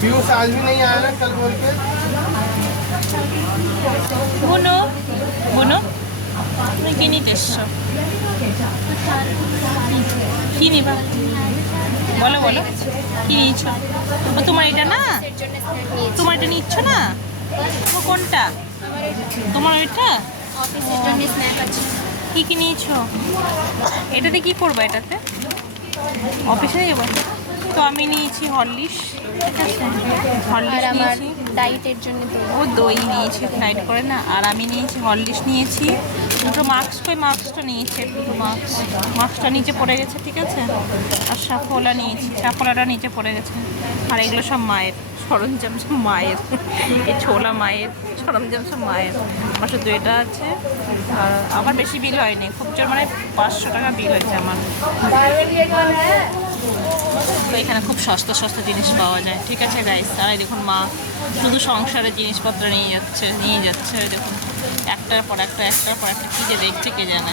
पीयूष आज भी नहीं आया ना कल बोल के। বুনো বুনো তুমি কি নিতে এসছো? কি নিবা বলো বলো, কি নিয়েছো? ও তোমার এটা না, তোমার এটা নিচ্ছ না? ও কোনটা তোমার? ওইটা অফিসের জন্য স্ন্যাক আছে। কি কি নিয়েছো? এটাতে কি করবা? এটাতে অফিসে যাবো তো। আমি নিয়েছি হরলিক্স, ঠিক আছে, আর হরলিক্স আমার নিয়েছি। ডায়েটের জন্য তো ও দই নিয়েছি ফ্লাইট করে না। আর আমি নিয়েছি হরলিক্স নিয়েছি, দুটো মাস্ক, ওই মাস্কটা নিয়েছি, দুটো মাস্কটা নিচে পড়ে গেছে, ঠিক আছে। আর সাফোলা নিয়েছি, সাফোলাটা নিচে পড়ে গেছে। আর এগুলো সব মায়ের সরঞ্জাম, সব মায়ের। এই ছোলা মায়ের সরঞ্জাম, সব মায়ের। আমার শুধু এটা আছে। আর আমার বেশি বিল হয়নি, খুব জোর মানে 500 টাকা বিল হয়েছে আমার। তো এখানে খুব সস্তা সস্তা জিনিস পাওয়া যায়, ঠিক আছে গাইস। আর এই দেখুন মা শুধু সংসারের জিনিসপত্র নিয়ে যাচ্ছে। ওই দেখুন একটার পর একটা, একটার পর একটা, কী যে দেখছে কে জানে।